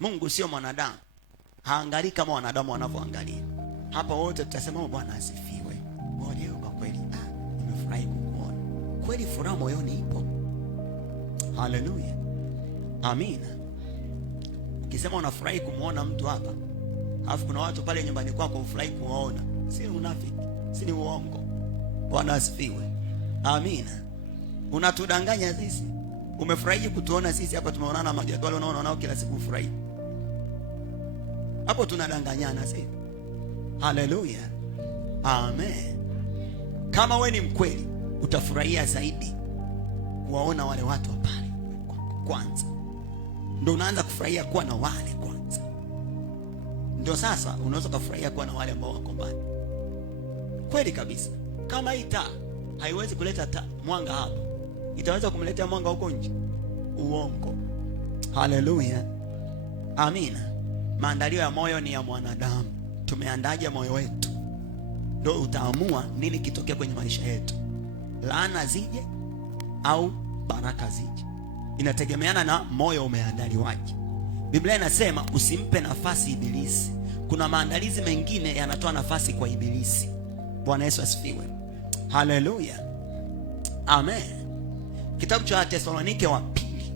Mungu sio mwanadamu, haangalii kama wanadamu wanavyoangalia. Hapa wote tutasema Bwana asifiwe. Leo kwa kweli nimefurahi kukuona. Kweli furaha moyoni ipo. Haleluya. Amina. Ukisema unafurahi kumuona mtu hapa, alafu kuna watu pale nyumbani kwako ufurahi kuwaona, si unafiki, si ni uongo. Bwana asifiwe. Amina. Unatudanganya sisi. Umefurahi kutuona sisi hapa tumeonana majadwali unaona nao kila siku ufurahi. Hapo tunadanganyana sisi. Haleluya. Amen. Kama we ni mkweli, utafurahia zaidi kuwaona wale watu pale kwanza. Ndio unaanza kufurahia kuwa na wale kwanza. Ndio sasa unaweza kufurahia kuwa na wale ambao wako mbali. Kweli kabisa. Kama hii taa haiwezi kuleta mwanga hapa, itaweza kumletea mwanga huko nje? Uongo. Haleluya. Amina. Maandalio ya moyo ni ya mwanadamu. Tumeandaje moyo wetu? Ndio utaamua nini kitokea kwenye maisha yetu. Laana zije au baraka zije. Inategemeana na moyo umeandaliwaje. Biblia inasema usimpe nafasi ibilisi. Kuna maandalizi mengine yanatoa nafasi kwa ibilisi. Bwana Yesu asifiwe. Haleluya. Amen. Kitabu cha Wathesalonike wa pili.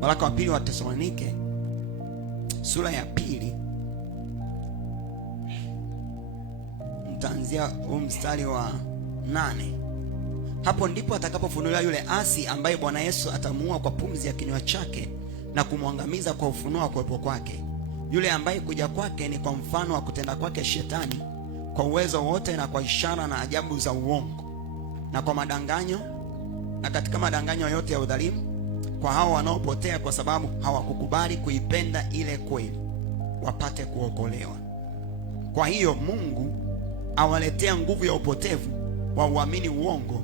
Waraka wa pili wa Wathesalonike sura ya pili. Mtaanzia mstari wa 8. Hapo ndipo atakapofunuliwa yule asi ambaye Bwana Yesu atamuua kwa pumzi ya kinywa chake na kumwangamiza kwa ufunuo wa kuwepo kwake. Yule ambaye kuja kwake ni kwa mfano wa kutenda kwake Shetani, kwa uwezo wote na kwa ishara na ajabu za uongo na kwa madanganyo, na katika madanganyo yote ya udhalimu, kwa hao wanaopotea kwa sababu hawakukubali kuipenda ile kweli wapate kuokolewa. Kwa hiyo Mungu awaletea nguvu ya upotevu wa uamini uongo,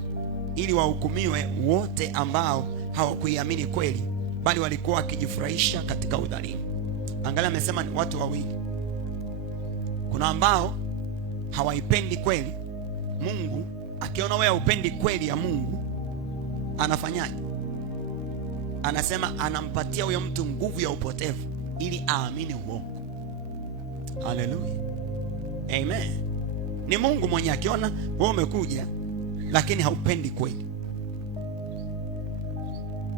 ili wahukumiwe wote ambao hawakuiamini kweli, bali walikuwa wakijifurahisha katika udhalimu. Angalia, amesema ni watu wawili. Kuna ambao hawaipendi kweli. Mungu akiona wewe upendi kweli ya Mungu, anafanyaje? Anasema anampatia huyo mtu nguvu ya upotevu ili aamini uongo. Haleluya. Amen. Ni Mungu mwenye akiona wewe umekuja lakini haupendi kweli,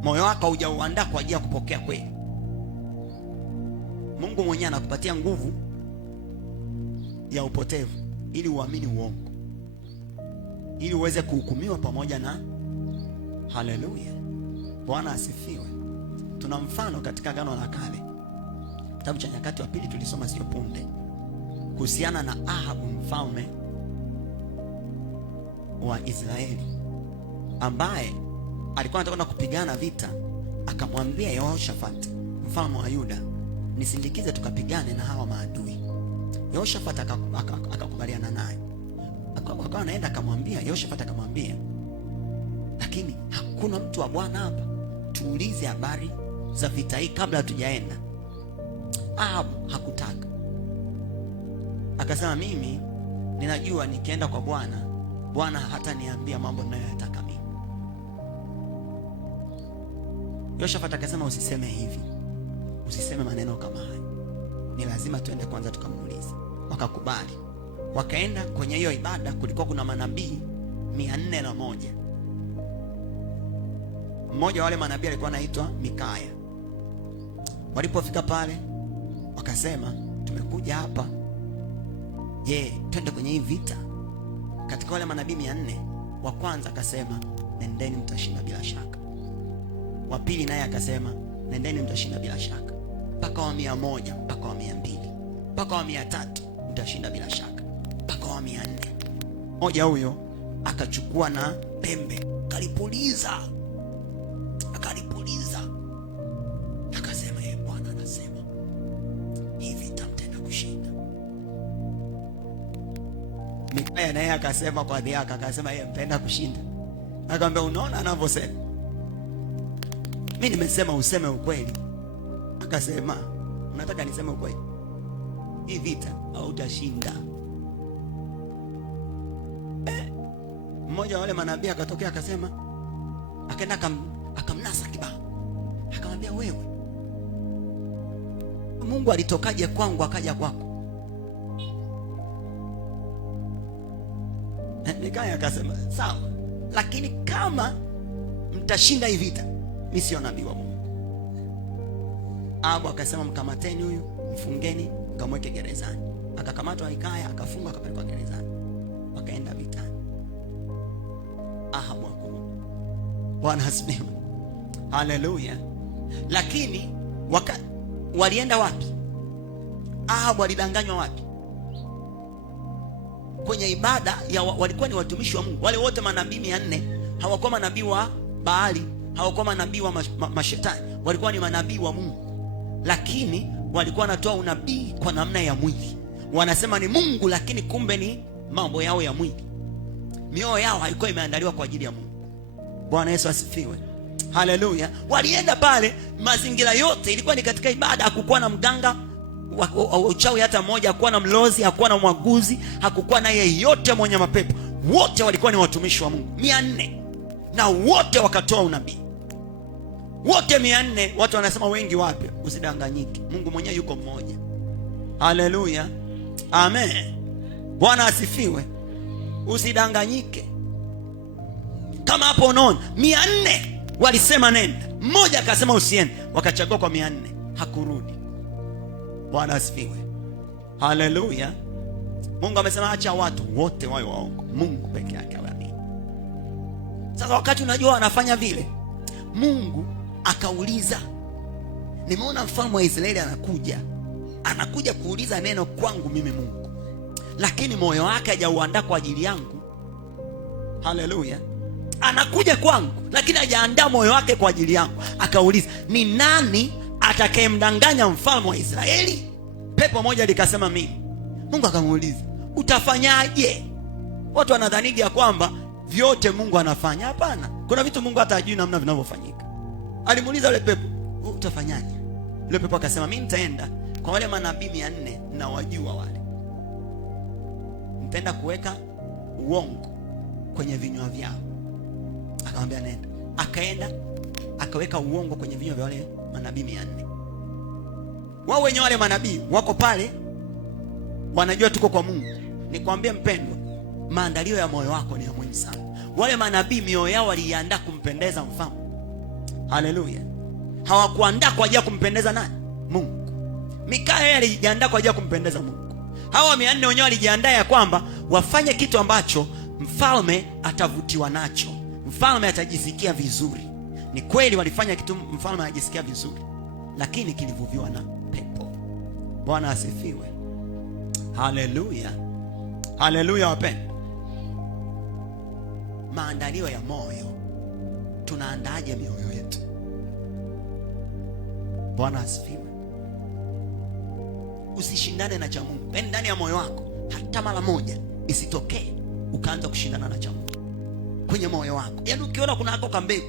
moyo wako hujauandaa kwa ajili ya kupokea kweli, Mungu mwenyewe anakupatia nguvu ya upotevu ili uamini uongo, ili uweze kuhukumiwa pamoja na. Haleluya. Bwana asifiwe. Tuna mfano katika Agano la Kale, kitabu cha Nyakati wa Pili, tulisoma sio punde, kuhusiana na Ahabu mfalme wa Israeli ambaye alikuwa anataka kupigana vita. Akamwambia Yehoshafat mfalme wa Yuda, nisindikize tukapigane na hawa maadui. Yehoshafat akakubaliana naye. Akawa anaenda, akamwambia Yehoshafat, akamwambia, lakini hakuna mtu wa Bwana hapa, tuulize habari za vita hii kabla hatujaenda. Ahabu hakutaka. Akasema, mimi ninajua nikienda kwa Bwana, Bwana hata niambia mambo ninayoyataka mimi. Yehoshafat akasema, usiseme hivi, usiseme maneno kama haya, ni lazima tuende kwanza tukamuulize. Wakakubali, wakaenda kwenye hiyo ibada. Kulikuwa kuna manabii 401. Mmoja wa wale manabii alikuwa anaitwa Mikaya. Walipofika pale wakasema, tumekuja hapa, je, twende kwenye hii vita? Katika wale manabii 400, wa kwanza akasema, nendeni mtashinda bila shaka. Wa pili naye akasema, nendeni mtashinda bila shaka. Mpaka wa 100, mpaka wa 200, mpaka wa 300 mtashinda bila shaka, mpaka wa 400. Mmoja huyo akachukua na pembe, akalipuliza, akasema, Bwana anasema hii vita mtenda kushinda. Mikaya naye akasema kwa dhihaka, akasema, mpenda kushinda. Akamwambia, unaona anavyosema, mimi nimesema useme ukweli. Akasema, unataka niseme ukweli? Hii vita hautashinda. mmoja wa wale manabii akatokea akasema, akaenda akamnasa kibao. Akamwambia, wewe Mungu alitokaje kwangu akaja kwako? Mikaya akasema, sawa, lakini kama mtashinda hii vita, mimi sio nabii wa Mungu. Ahabu akasema, mkamateni huyu, mfungeni, mkamweke gerezani. Akakamatwa Mikaya, akafungwa, akapelekwa gerezani. Wakaenda vitani. Ahabu hakurudi. Bwana asifiwe. Haleluya. Lakini walienda wapi? Ahabu alidanganywa wapi? Kwenye ibada ya walikuwa ni watumishi wa Mungu. Wale wote manabii 400 hawakuwa manabii wa Baali, hawakuwa manabii wa mashetani, walikuwa ni manabii wa Mungu. Lakini walikuwa wanatoa unabii kwa namna ya mwili. Wanasema ni Mungu, lakini kumbe ni mambo yao ya mwili. Mioyo yao haikuwa imeandaliwa kwa ajili ya Mungu. Bwana Yesu asifiwe. Haleluya. Walienda pale, mazingira yote ilikuwa ni katika ibada. Hakukuwa na mganga wa uchawi hata mmoja, hakukuwa na mlozi, hakukuwa na mwaguzi, hakukuwa na yeyote mwenye mapepo. Wote walikuwa ni watumishi wa Mungu 400, na wote wakatoa unabii. Wote 400. Watu wanasema wengi wapi? Usidanganyike, Mungu mwenyewe yuko mmoja. Haleluya. Amen. Bwana asifiwe. Usidanganyike. Kama hapo unaona 400 walisema nenda, mmoja akasema usiende, wakachagua kwa 400, hakurudi. Bwana asifiwe. Haleluya. Mungu amesema acha watu wote wawe waongo, Mungu peke yake awe amini. Sasa wakati unajua wanafanya vile, Mungu akauliza, nimeona mfalme wa Israeli anakuja kuuliza neno kwangu mimi Mungu, lakini moyo wake hajauandaa kwa ajili yangu. Haleluya. Anakuja kwangu lakini hajaandaa moyo wake kwa ajili yangu. Akauliza, ni nani atakayemdanganya mfalme wa Israeli? Pepo moja likasema mimi. Mungu akamuuliza, utafanyaje? Watu wanadhani ya kwamba vyote Mungu anafanya. Hapana, kuna vitu Mungu hata hajui namna vinavyofanyika. Alimuuliza yule pepo, utafanyaje? Yule pepo akasema, mimi nitaenda kwa wale manabii 400 na wajua wale, nitaenda kuweka uongo kwenye vinywa vyao. Akamwambia nenda. Akaenda akaweka uongo kwenye vinywa vya wale manabii 400. Wao wenyewe wale manabii wako pale, wanajua tuko kwa Mungu. Nikwambie mpendwa, maandalio ya moyo wako ni ya muhimu sana. Wale manabii mioyo yao waliandaa kumpendeza mfalme. Haleluya. Hawakuandaa kwa ajili ya kumpendeza nani? Mungu. Mikaya yeye alijiandaa kwa ajili ya kumpendeza Mungu. Hawa 400 wenyewe walijiandaa ya kwamba wafanye kitu ambacho mfalme atavutiwa nacho, mfalme atajisikia vizuri. Ni kweli walifanya kitu mfalme anajisikia vizuri, lakini kilivuviwa na pepo. Bwana asifiwe. Haleluya. Haleluya wapendwa. Maandalio ya moyo, tunaandaaje mioyo yetu? Bwana asifiwe. Usishindane na cha Mungu. Yaani ndani ya moyo wako hata mara moja isitokee ukaanza kushindana na cha Mungu kwenye moyo wako. Yaani ukiona kuna hako kambegu,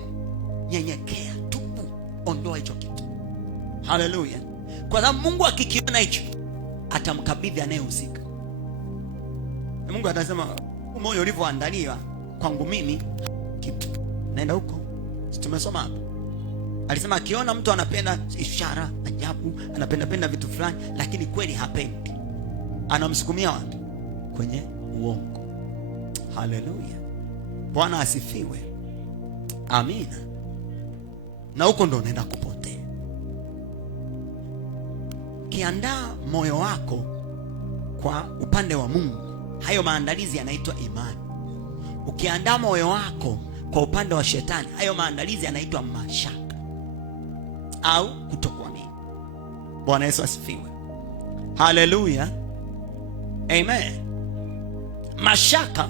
nyenyekea, tubu, ondoa hicho kitu. Haleluya. Kwa sababu Mungu akikiona hicho atamkabidhi anayehusika. Mungu atasema, moyo ulivyoandaliwa kwangu mimi kitu, naenda huko. Tumesoma hapa. Alisema akiona mtu anapenda ishara, ajabu, anapenda vitu fulani, lakini kweli hapendi, anamsukumia wapi? Kwenye uongo. Haleluya. Bwana asifiwe. Amina. Na huko ndo unaenda kupotea. Kiandaa moyo wako kwa upande wa Mungu, hayo maandalizi yanaitwa imani. Ukiandaa moyo wako kwa upande wa shetani, hayo maandalizi yanaitwa mashaka au kutokuamini. Bwana Yesu asifiwe. Haleluya. Amen. Mashaka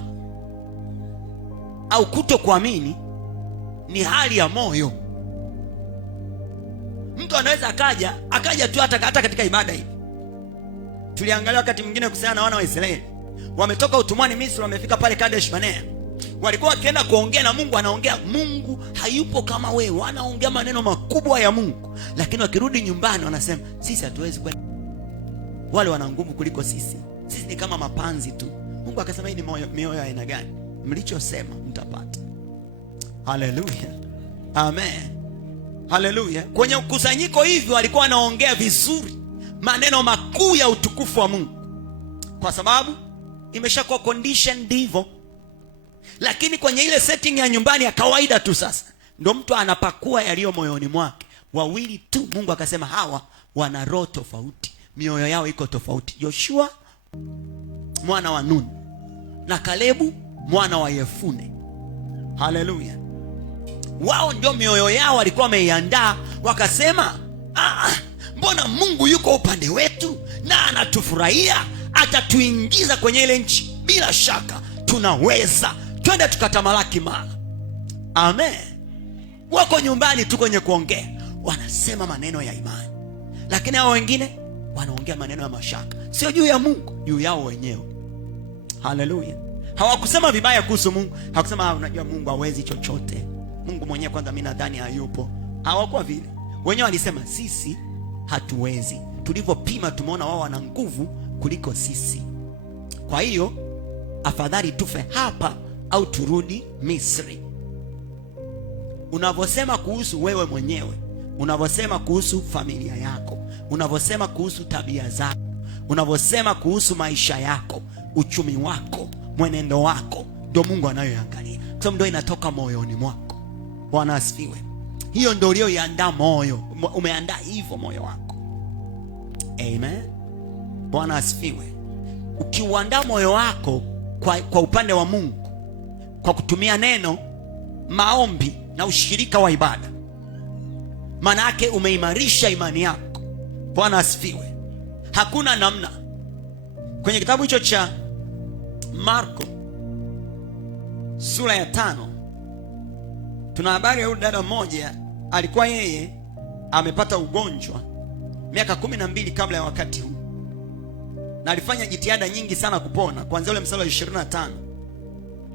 au kutokuamini ni hali ya moyo. Mtu anaweza akaja tu hata katika ibada hii. Tuliangalia wakati mwingine kuhusiana na wana wa Israeli. Wametoka utumwani Misri, wamefika pale Kadesh Barnea. Walikuwa wakienda kuongea na Mungu, anaongea, Mungu hayupo kama wewe, wanaongea maneno makubwa ya Mungu. Lakini wakirudi nyumbani wanasema, sisi hatuwezi kwenda, wale wana nguvu kuliko sisi ni kama mapanzi tu. Mungu akasema, hii ni mioyo ya aina gani? mlichosema mtapata. Haleluya, amen, haleluya. Kwenye ukusanyiko hivi walikuwa wanaongea vizuri maneno makuu ya utukufu wa Mungu, kwa sababu imeshakuwa condition ndivyo. Lakini kwenye ile setting ya nyumbani ya kawaida tu, sasa ndo mtu anapakua yaliyo moyoni mwake. Wawili tu, Mungu akasema hawa wana roho tofauti, mioyo yao iko tofauti. Joshua mwana wa Nuni na Kalebu mwana wa Yefune. Haleluya. Wao ndio mioyo yao walikuwa wameiandaa, wakasema mbona Mungu yuko upande wetu na anatufurahia, atatuingiza kwenye ile nchi, bila shaka tunaweza, twende tukatamalaki mara. Amen. Wako nyumbani tu kwenye kuongea wanasema maneno ya imani, lakini hao wengine wanaongea maneno ya mashaka, sio juu ya Mungu, juu yao wenyewe. Haleluya. Hawakusema vibaya kuhusu Mungu, hawakusema unajua Mungu hawezi chochote, Mungu mwenyewe kwanza mimi nadhani hayupo. Hawakuwa vile. Wenyewe walisema sisi hatuwezi, tulivyopima tumeona wao wana nguvu kuliko sisi, kwa hiyo afadhali tufe hapa au turudi Misri. Unavyosema kuhusu wewe mwenyewe, unavyosema kuhusu familia yako, unavyosema kuhusu tabia zako, unavyosema kuhusu maisha yako, uchumi wako, mwenendo wako, ndio Mungu anayoangalia. Kwa sababu ndio inatoka moyoni mwako. Bwana asifiwe. Hiyo ndio uliyoiandaa moyo, umeandaa hivyo moyo wako. Amen. Bwana asifiwe. Ukiuandaa moyo wako kwa upande wa Mungu, kwa kutumia neno, maombi na ushirika wa ibada, maana yake umeimarisha imani yako. Bwana asifiwe. Hakuna namna. Kwenye kitabu hicho cha Marko sura ya 5 tuna habari ya dada mmoja, alikuwa yeye amepata ugonjwa miaka 12 kabla ya wakati huu, na alifanya jitihada nyingi sana kupona, kuanzia ule mstari wa 25.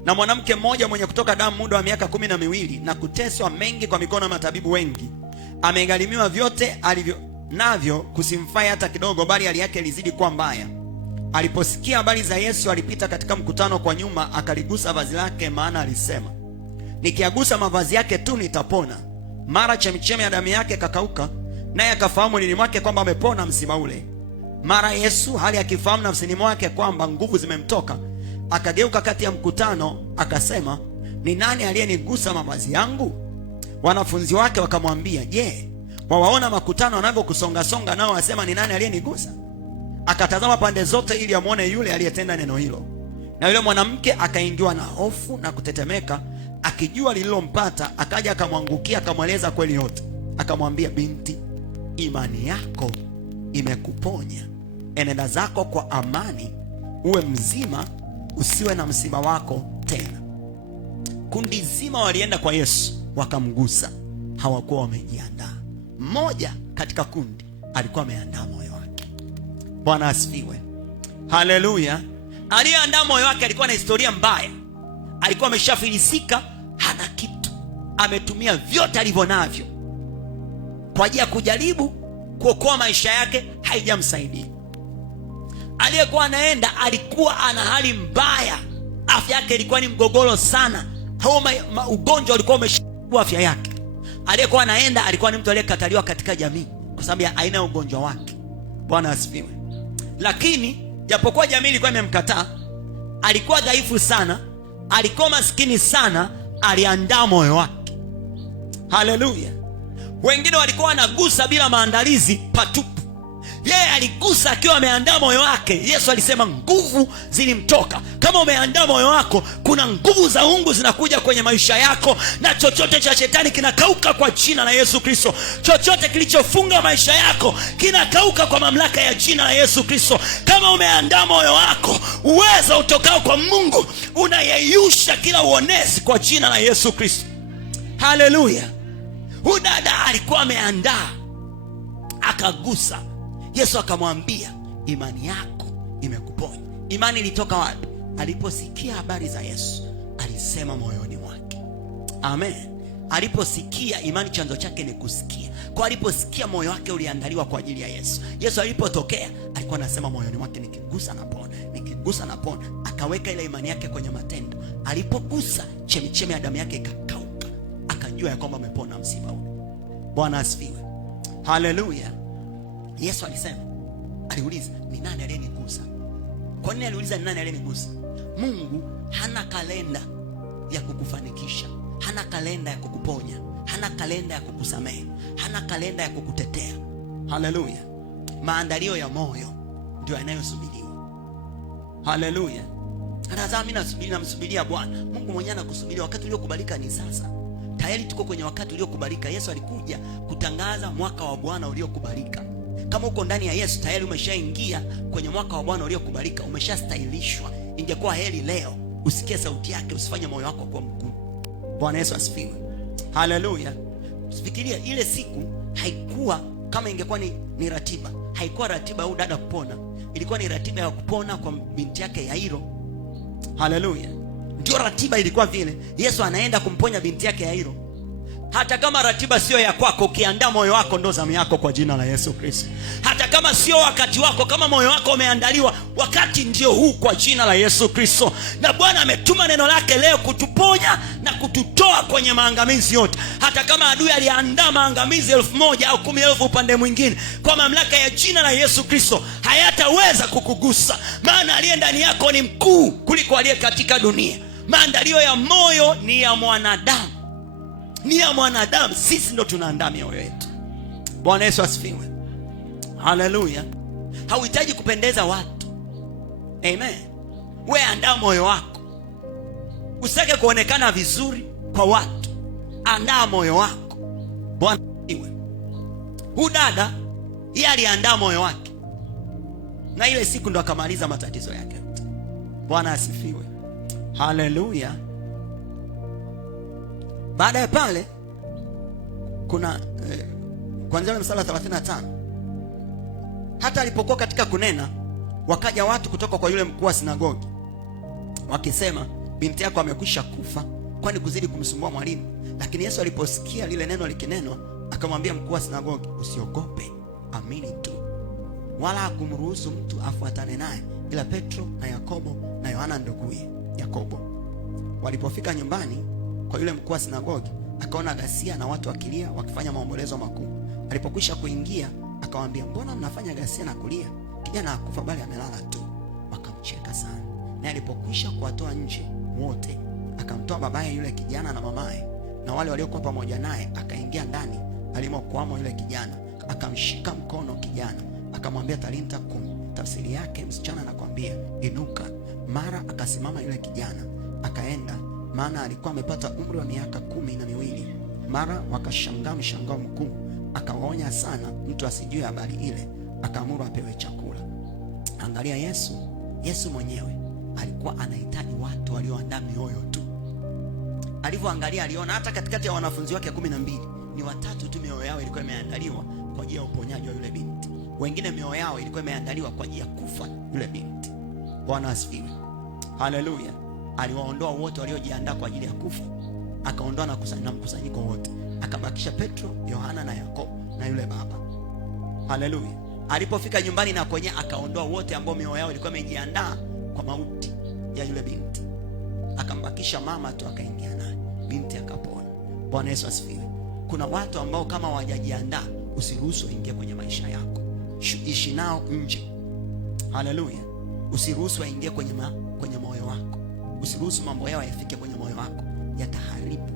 Na mwanamke mmoja mwenye kutoka damu muda wa miaka 12 na kuteswa mengi kwa mikono ya matabibu wengi, amegharimiwa vyote alivyo navyo, kusimfai hata kidogo, bali hali yake ilizidi kuwa mbaya. Aliposikia habari za Yesu, alipita katika mkutano kwa nyuma, akaligusa vazi lake, maana alisema, nikiagusa mavazi yake tu nitapona. Mara chemchemi ya damu yake kakauka, naye akafahamu nini mwake kwamba amepona msiba ule. Mara Yesu, hali akifahamu nafsini mwake kwamba nguvu zimemtoka, akageuka kati ya mkutano, akasema, ni nani aliyenigusa mavazi yangu? Wanafunzi wake wakamwambia, je, wawaona makutano wanavyokusonga songa, nao wasema ni nani aliyenigusa? Akatazama pande zote ili amwone yule aliyetenda neno hilo. Na yule mwanamke akaingiwa na hofu na kutetemeka, akijua lililompata, akaja akamwangukia, akamweleza kweli yote. Akamwambia, binti, imani yako imekuponya, enenda zako kwa amani, uwe mzima, usiwe na msiba wako tena. Kundi zima walienda kwa Yesu, wakamgusa. Hawakuwa wamejiandaa. Mmoja katika kundi alikuwa ameandaa moyo wake. Bwana asifiwe. Haleluya. Aliyeandaa moyo wake alikuwa na historia mbaya, alikuwa ameshafilisika, hana kitu, ametumia vyote alivyo navyo kwa ajili ya kujaribu kuokoa maisha yake, haijamsaidia. Aliyekuwa anaenda alikuwa ana hali mbaya, afya yake ilikuwa ni mgogoro sana, ugonjwa ulikuwa umeshika afya yake. Aliyekuwa anaenda alikuwa ni mtu aliyekataliwa katika jamii kwa sababu ya aina ya ugonjwa wake. Bwana asifiwe. Lakini japokuwa jamii ilikuwa imemkataa, alikuwa dhaifu sana, alikuwa maskini sana, aliandaa moyo wake. Haleluya. Wengine walikuwa wanagusa bila maandalizi, patupu. Yeye aligusa akiwa ameandaa moyo wake. Yesu alisema nguvu zilimtoka. Kama umeandaa moyo wako, kuna nguvu za Mungu zinakuja kwenye maisha yako, na chochote cha shetani kinakauka kwa jina la Yesu Kristo. Chochote kilichofunga maisha yako kinakauka kwa mamlaka ya jina la Yesu Kristo. Kama umeandaa moyo wako, uwezo utokao kwa Mungu unayeyusha kila uonezi kwa jina la Yesu Kristo. Haleluya. Huyu dada alikuwa ameandaa, akagusa. Yesu akamwambia, imani yako imekuponya. Imani ilitoka wapi? Aliposikia habari za Yesu, alisema moyoni mwake. Amen. Aliposikia, imani chanzo chake ni kusikia. Kwa aliposikia, moyo wake uliandaliwa kwa ajili ya Yesu. Yesu alipotokea, alikuwa anasema moyoni mwake, nikigusa napona, nikigusa napona. Akaweka ile imani yake kwenye matendo, Alipogusa, chemichemi ya damu yake ikakauka, akajua ya kwamba amepona msiba ule. Bwana asifiwe. Haleluya. Yesu aliuliza, ni nani aliyenigusa? Kwa nini aliuliza ni nani aliyenigusa? Mungu hana kalenda ya kukufanikisha, hana kalenda ya kukuponya, hana kalenda ya kukusamehe, hana kalenda ya kukutetea. Haleluya. Maandalio ya moyo ndio yanayosubiriwa. Haleluya. Anasema mimi namsubiria Bwana. Mungu mwenyewe anakusubiria. Wakati uliokubalika ni sasa. Tayari tuko kwenye wakati uliokubalika. Yesu alikuja kutangaza mwaka wa Bwana uliokubalika. Kama uko ndani ya Yesu tayari umeshaingia kwenye mwaka wa Bwana uliokubalika, umeshastahilishwa. Ingekuwa heri leo usikie sauti yake, usifanye moyo wako kuwa mgumu. Bwana Yesu asifiwe. Haleluya. Fikiria ile siku haikuwa kama ingekuwa ni ratiba. Haikuwa ratiba ya dada kupona. Ilikuwa ni ratiba ya kupona kwa binti yake Yairo. Haleluya. Ndio ratiba ilikuwa vile. Yesu anaenda kumponya binti yake Yairo. Hata kama ratiba sio ya kwako, ukiandaa moyo wako ndo zamu yako kwa jina la Yesu Kristo. Hata kama sio wakati wako, kama moyo wako umeandaliwa, wakati ndio huu kwa jina la Yesu Kristo. Na Bwana ametuma neno lake leo kutuponya na kututoa kwenye maangamizi yote. Hata kama adui aliandaa maangamizi 1000 au 10,000 upande mwingine, kwa mamlaka ya jina la Yesu Kristo hayataweza kukugusa, maana aliye ndani yako ni mkuu kuliko aliye katika dunia. Maandalio ya moyo ni ya mwanadamu. Ni ya mwanadamu. Sisi ndo tunaandaa mioyo yetu. Bwana Yesu asifiwe. Haleluya. Hauhitaji kupendeza watu. Amen. Wewe andaa moyo wako. Usitake kuonekana vizuri kwa watu. Andaa moyo wako. Bwana asifiwe. Huyu dada yeye aliandaa moyo wake, na ile siku ndo akamaliza matatizo yake. Bwana asifiwe. Haleluya. Baada ya pale kuna kuanzia mstari 35, hata alipokuwa katika kunena, wakaja watu kutoka kwa yule mkuu wa sinagogi wakisema, binti yako amekwisha kufa, kwani kuzidi kumsumbua mwalimu? Lakini Yesu aliposikia lile neno likinenwa, akamwambia mkuu wa sinagogi, usiogope, amini tu. Wala hakumruhusu mtu afuatane naye ila Petro na Yakobo na Yohana nduguye Yakobo. Walipofika nyumbani kwa yule mkuu wa sinagogi, akaona ghasia na watu wakilia wakifanya maombolezo makuu. Alipokwisha kuingia, akamwambia, mbona mnafanya ghasia na kulia? Kijana hakufa bali amelala tu. Wakamcheka sana. Na alipokwisha kuwatoa nje wote, akamtoa babaye yule kijana na mamaye na wale waliokuwa pamoja naye, akaingia ndani alimokuwamo yule kijana, akamshika mkono kijana, akamwambia, talinta kum. Tafsiri yake, msichana anakuambia inuka. Mara akasimama yule kijana akaenda, maana alikuwa amepata umri wa miaka 12. Mara wakashangaa mshangao mkuu. Akawaonya sana mtu asijue habari ile, akaamuru apewe chakula. Angalia, Yesu mwenyewe alikuwa anahitaji watu walioandaa mioyo tu. Alivyoangalia aliona hata katikati ya wanafunzi wake 12 ni 3 tu mioyo yao ilikuwa imeandaliwa kwa ajili ya uponyaji wa yule binti. Wengine mioyo yao ilikuwa imeandaliwa kwa ajili ya kufa yule binti. Bwana asifiwe. Haleluya. Aliwaondoa wote waliojiandaa kwa ajili ya kufa, akaondoa na mkusanyiko wote, akabakisha Petro, Yohana na Yakobo na yule baba. Haleluya. Alipofika nyumbani na kwenye, akaondoa wote ambao mioyo yao ilikuwa imejiandaa kwa mauti ya yule binti, akambakisha mama tu, akaingia naye, binti akapona. Bwana Yesu asifiwe. Kuna watu ambao kama hawajajiandaa, usiruhusu waingie kwenye maisha yako. Ishi nao nje. Haleluya. Usiruhusu waingie kwenye moyo wako. Usiruhusu mambo yao yafike kwenye moyo wako, yataharibu.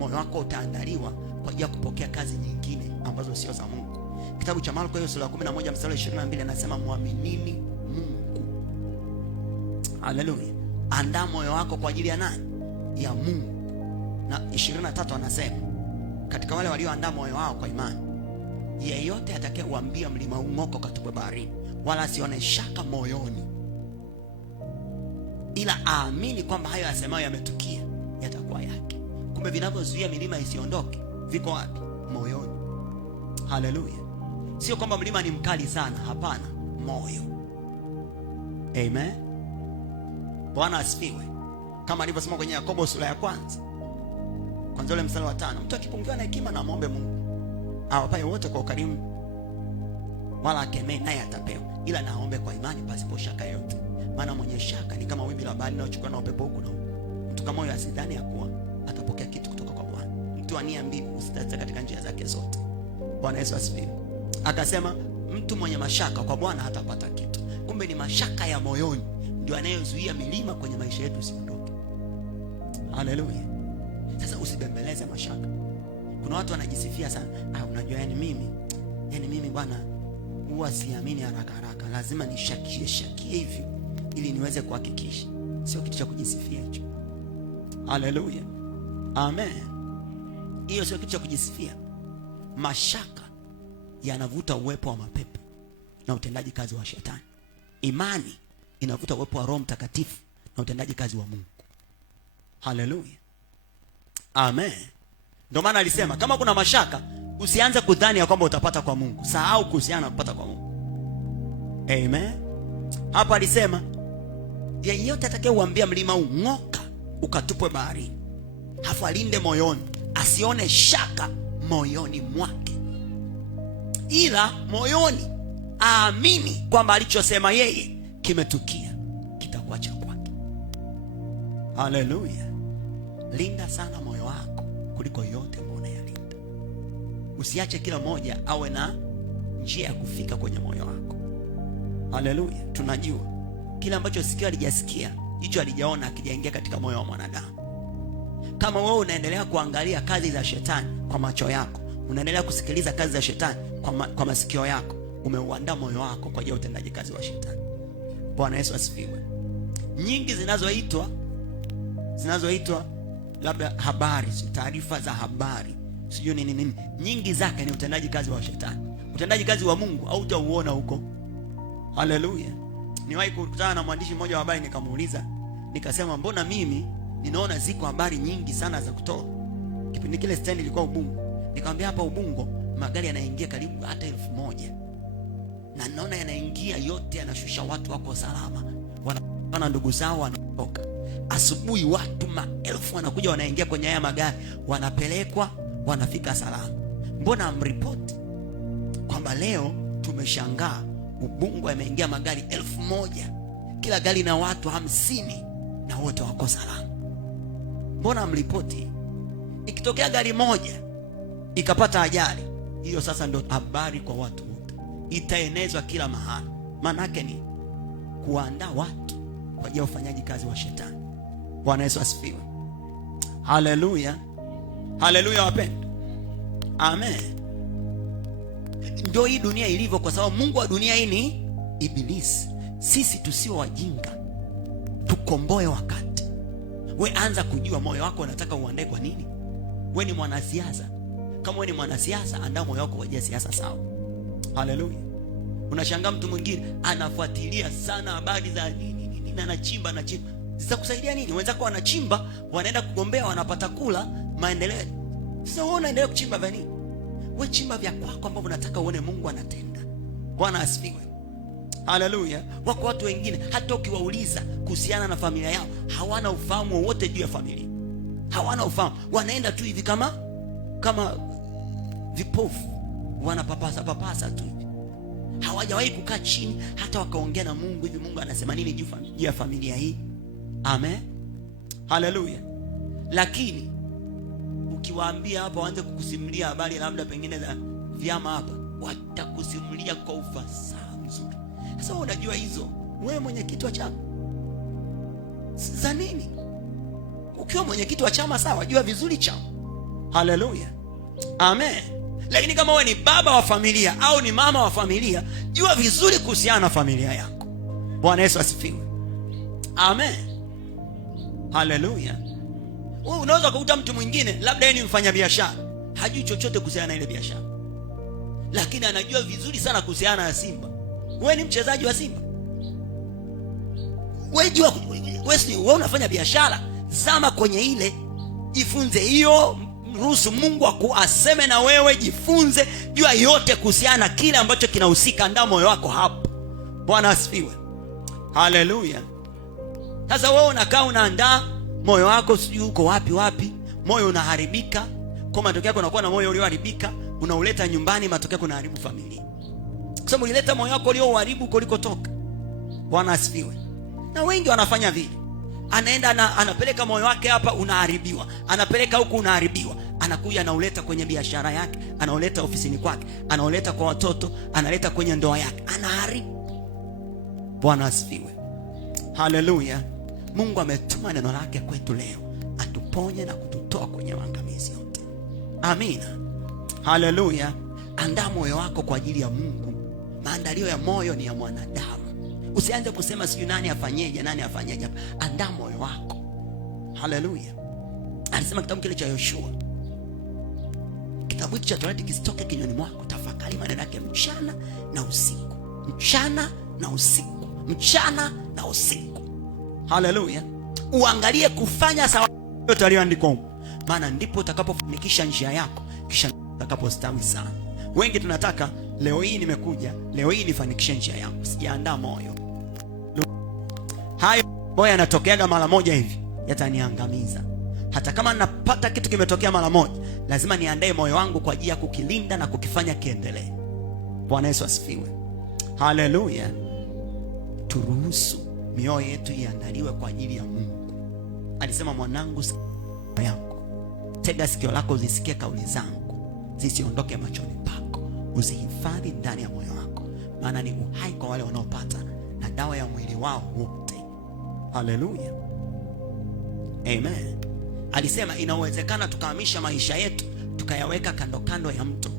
Moyo wako utaandaliwa kwa ajili ya kupokea kazi nyingine ambazo sio za Mungu. Kitabu cha Marko hiyo sura ya 11 mstari 22 anasema, muaminini Mungu. Haleluya. Andaa moyo wako kwa ajili ya nani? Ya Mungu. Na 23 anasema, katika wale walioandaa moyo wao kwa imani, yeyote atakayeuambia mlima ung'oka ukatupwe baharini, wala asione shaka moyoni, ila aamini kwamba hayo asemayo yametukia, yatakuwa yake. Kumbe vinavyozuia milima isiondoke viko wapi? Moyoni. Haleluya. Sio kwamba mlima ni mkali sana, hapana, moyo. Amen. Bwana asifiwe. Kama alivyosema kwenye Yakobo sura ya 1 kwanza ule mstari wa 5, mtu akipungiwa na hekima na muombe Mungu awapaye wote kwa ukarimu, wala akemee naye atapewa, ila naombe kwa imani pasipo shaka yote. Maana mwenye shaka ni kama wimbi la bahari linalochukua na upepo huku na huku. mtu kama huyo asidhani ya kuwa atapokea kitu kutoka kwa Bwana. Mtu ania mbivu usitazame katika njia zake zote. Bwana Yesu asifiwe. Akasema mtu mwenye mashaka kwa Bwana hatapata kitu. Kumbe ni mashaka ya moyoni ndio anayozuia milima kwenye maisha yetu isiondoke. Haleluya. Sasa usibembeleze mashaka. Kuna watu wanajisifia sana, unajua yani mimi bwana huwa siamini haraka, lazima nishakie hivi ili niweze kuhakikisha. Sio kitu cha kujisifia hicho. Haleluya. Amen. Hiyo sio kitu cha kujisifia. Mashaka yanavuta uwepo wa mapepo na utendaji kazi wa shetani. Imani inavuta uwepo wa Roho Mtakatifu na utendaji kazi wa Mungu. Haleluya. Amen. Ndio maana alisema kama kuna mashaka usianze kudhani ya kwamba utapata kwa Mungu. Sahau kuhusiana na kupata kwa Mungu. Amen. Hapa alisema yeyote atakayeuambia mlima huu ng'oka ukatupwe baharini, hafu alinde moyoni, asione shaka moyoni mwake, ila moyoni aamini kwamba alichosema yeye kimetukia, kitakuwa cha kwake. Haleluya. Linda sana moyo wako kuliko yote unayolinda. Usiache kila mmoja awe na njia ya kufika kwenye moyo wako. Haleluya. Tunajua kila ambacho sikio halijasikia, jicho halijaona, hakijaingia katika moyo wa mwanadamu. Kama wewe unaendelea kuangalia kazi za shetani kwa macho yako, unaendelea kusikiliza kazi za shetani kwa masikio yako, umeuandaa moyo wako kwa ajili ya utendaji kazi wa shetani. Bwana Yesu asifiwe. Nyingi zinazoitwa labda habari, taarifa za habari, sijui nini, nyingi zake ni utendaji kazi wa shetani. Utendaji kazi wa Mungu hautauona huko. Haleluya. Niwahi kukutana na mwandishi mmoja wa habari, nikamuuliza, nikasema mbona mimi ninaona ziko habari nyingi sana za kutoa. Kipindi kile stand ilikuwa Ubungo. Nikamwambia hapa Ubungo magari yanaingia karibu hata 1000. Na naona yanaingia yote, yanashusha watu wako salama. Wana ndugu zao wanatoka. Asubuhi watu maelfu wanakuja wanaingia kwenye haya magari, wanapelekwa, wanafika salama. Mbona mripoti kwamba leo tumeshangaa Ubungo yameingia magari 1000, kila gari na watu 50 na wote wako salama? Mbona mripoti ikitokea gari moja ikapata ajali, hiyo sasa ndio habari kwa watu wote, itaenezwa kila mahali. Maana yake ni kuandaa watu kwa ajili ya ufanyaji kazi wa shetani. Bwana Yesu asifiwe. Haleluya. Haleluya wapendwa. Amen. Ndio hii dunia ilivyo, kwa sababu Mungu wa dunia hii ni Ibilisi. Sisi tusio wajinga, tukomboe wakati. We anza kujua moyo wako unataka uandae kwa nini. We ni mwanasiasa. Kama we ni mwanasiasa, andaa moyo wako kwa ajili ya siasa, sawa. Haleluya. Unashangaa mtu mwingine anafuatilia sana habari za nini na anachimba. Zitakusaidia nini? Wenzako wanachimba, wanaenda kugombea, wanapata kula, maendeleo. Sasa wewe unaendelea kuchimba vya nini? Wewe chimba vya kwako ambavyo unataka uone Mungu anatenda. Bwana asifiwe. Haleluya. Wako watu wengine hata ukiwauliza kuhusiana na familia yao, hawana ufahamu wowote juu ya familia. Hawana ufahamu. Wanaenda tu hivi kama vipofu, wanapapasa tu hivi. Hawajawahi kukaa chini hata wakaongea na Mungu hivi, Mungu anasema nini juu ya familia hii. Amen. Haleluya. Lakini ukiwaambia hapa waanze kukusimulia habari labda pengine za vyama hapa, watakusimulia kwa ufasaha mzuri. Sasa unajua hizo, wewe mwenyekiti wa chama za nini? Ukiwa mwenyekiti wa chama sawa, jua vizuri chama. Haleluya. Amen. Lakini kama wewe ni baba wa familia au ni mama wa familia, jua vizuri kuhusiana na familia yako. Bwana Yesu asifiwe. Amen. Haleluya. Wewe unaweza kukuta mtu mwingine labda yeye ni mfanyabiashara, hajui chochote kuhusiana na ile biashara, lakini anajua vizuri sana kuhusiana na Simba. Wewe ni mchezaji wa Simba. Wewe unafanya biashara, zama kwenye ile, jifunze hiyo, ruhusu Mungu aseme na wewe, jifunze jua yote kuhusiana na kile ambacho kinahusika, ndio moyo wako hapo. Bwana asifiwe. Haleluya. Sasa wewe unakaa unaandaa moyo wako, sijui uko wapi, moyo unaharibika. Kwa matokeo yako unakuwa na moyo ulioharibika, unauleta nyumbani, matokeo kunaharibu familia. Kwa sababu ulileta moyo wako ulioharibu kulikotoka. Bwana asifiwe. Na wengi wanafanya vile. anaenda anapeleka moyo wake hapa, unaharibiwa, anapeleka huku, unaharibiwa. Anakuja anauleta kwenye biashara yake, anauleta ofisini kwake, anauleta kwa watoto, analeta kwenye ndoa yake, anaharibu. Bwana asifiwe, haleluya. Mungu ametuma neno lake kwetu leo atuponye na kututoa kwenye maangamizi yote. Amina, haleluya. Andaa moyo wako kwa ajili ya Mungu. Maandalio ya moyo ni ya mwanadamu. Usianze kusema sijui nani afanyeje, nani afanyeje. Andaa moyo wako, haleluya. Alisema kitabu kile cha Yoshua, kitabu hiki cha Torati kisitoke kinywani mwako, tafakari maneno yake mchana na usiku, mchana na usiku, mchana na usiku, haleluya. Uangalie kufanya sawa yote aliyoandikwa huko, maana ndipo utakapofanikisha njia yako, kisha utakapostawi sana. Wengi tunataka leo hii nimekuja, leo hii nifanikishe njia yangu, sijaandaa moyo. Hayo moyo yanatokeaga mara moja hivi, yataniangamiza. Hata kama napata kitu kimetokea mara moja, lazima niandae moyo wangu kwa ajili ya kukilinda na kukifanya kiendelee. Bwana Yesu asifiwe, haleluya. Turuhusu mioyo yetu iandaliwe kwa ajili ya Mungu. Alisema, mwanangu, sikio yako, tega sikio lako uzisikie kauli zangu, zisiondoke machoni pako, uzihifadhi ndani ya moyo wako, maana ni uhai kwa wale wanaopata na dawa ya mwili wao wote. Haleluya, amen. Alisema inawezekana tukahamisha maisha yetu tukayaweka kando kando ya mto,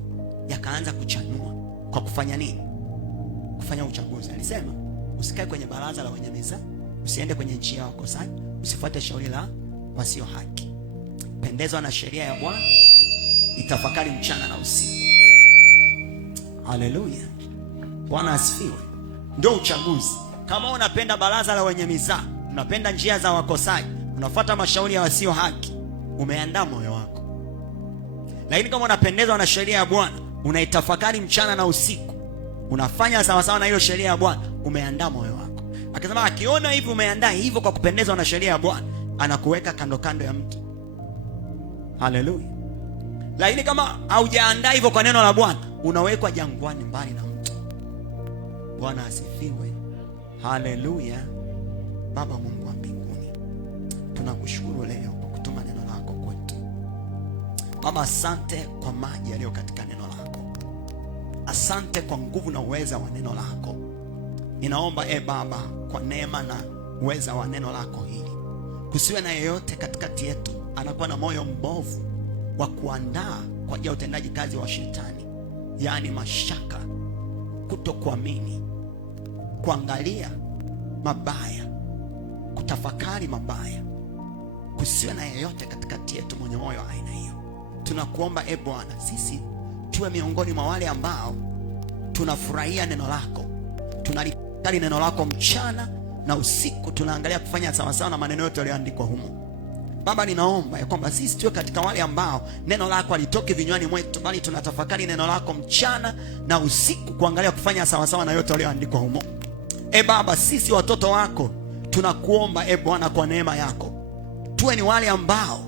yakaanza kuchanua. Kwa kufanya nini? Kufanya uchaguzi. Alisema usikae kwenye baraza la wenye mizaa, usiende kwenye njia ya wakosaji, usifuate shauri la wasio haki. Pendezwa na sheria ya Bwana, itafakari mchana na usiku. Haleluya, Bwana asifiwe. Ndio uchaguzi. Kama unapenda baraza la wenye mizaa, unapenda njia za wakosaji, unafuata mashauri ya wasio haki, umeandaa moyo wako. Lakini kama unapendezwa na sheria ya Bwana, unaitafakari mchana na usiku, unafanya sawa sawa na hiyo sheria ya Bwana, umeandaa moyo wako. Akisema akiona hivi umeandaa hivyo kwa kupendezwa na sheria ya Bwana, anakuweka kando kando ya mtu. Haleluya. Lakini kama haujaandaa hivyo kwa neno la Bwana, unawekwa jangwani mbali na mtu. Bwana asifiwe, haleluya. Baba Mungu wa mbinguni, tunakushukuru leo kwa kutuma neno lako kwetu. Baba, asante kwa maji yaliyo katika neno lako. Asante kwa nguvu na uweza wa neno lako. Ninaomba Baba, kwa neema na uweza wa neno lako hili, kusiwe na yeyote katikati yetu anakuwa na moyo mbovu wa kuandaa kwa ajili ya utendaji kazi wa shetani, yaani mashaka, kutokuamini, kuangalia mabaya, kutafakari mabaya. Kusiwe na yeyote katikati yetu mwenye moyo wa aina hiyo. Tunakuomba Bwana, sisi tuwe miongoni mwa wale ambao tunafurahia neno lako, tunalitafakari neno lako mchana na usiku, tunaangalia kufanya sawa sawa na maneno yote yaliyoandikwa humo. Baba, ninaomba ya kwamba sisi tuwe katika wale ambao neno lako halitoki vinywani mwetu, bali tunatafakari neno lako mchana na usiku, kuangalia kufanya sawa sawa na yote yaliyoandikwa humo. Baba, sisi watoto wako tunakuomba Bwana, kwa neema yako tuwe ni wale ambao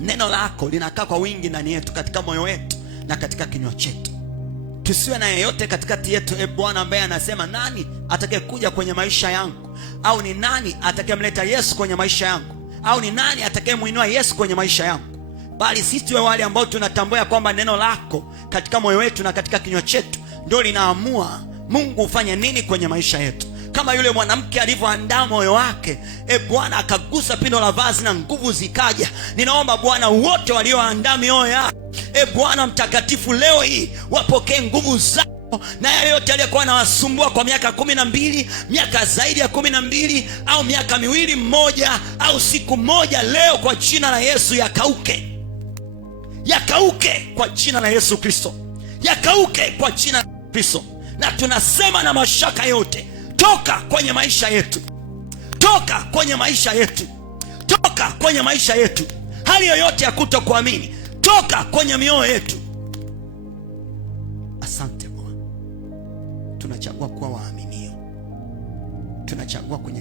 neno lako linakaa kwa wingi ndani yetu, katika moyo wetu na katika kinywa chetu. Tusiwe na yeyote katikati yetu Bwana ambaye anasema nani atakayekuja kwenye maisha yangu, au ni nani atakayemleta Yesu kwenye maisha yangu, au ni nani atakayemuinua Yesu kwenye maisha yangu. Bali sisi tuwe wale ambao tunatambua kwamba neno lako katika moyo wetu na katika kinywa chetu ndio linaamua Mungu ufanye nini kwenye maisha yetu. Kama yule mwanamke alivyoandaa moyo wake, Bwana akagusa pindo la vazi na nguvu zikaja. Ninaomba Bwana, wote walioandaa mioyo yao Bwana mtakatifu, leo hii wapokee nguvu zako, na yale yote aliyokuwa anawasumbua kwa miaka 12, miaka zaidi ya 12, au miaka miwili, mmoja au siku moja, leo kwa jina la Yesu yakauke. Yakauke kwa jina la Yesu Kristo. Yakauke kwa jina la Kristo. Na tunasema na mashaka yote, toka kwenye maisha yetu. Toka kwenye maisha yetu. Toka kwenye maisha yetu. Hali yoyote ya kutokuamini, toka kwenye mioyo yetu. Asante Bwana. Tunachagua kuwa waaminio. Tunachagua kwenye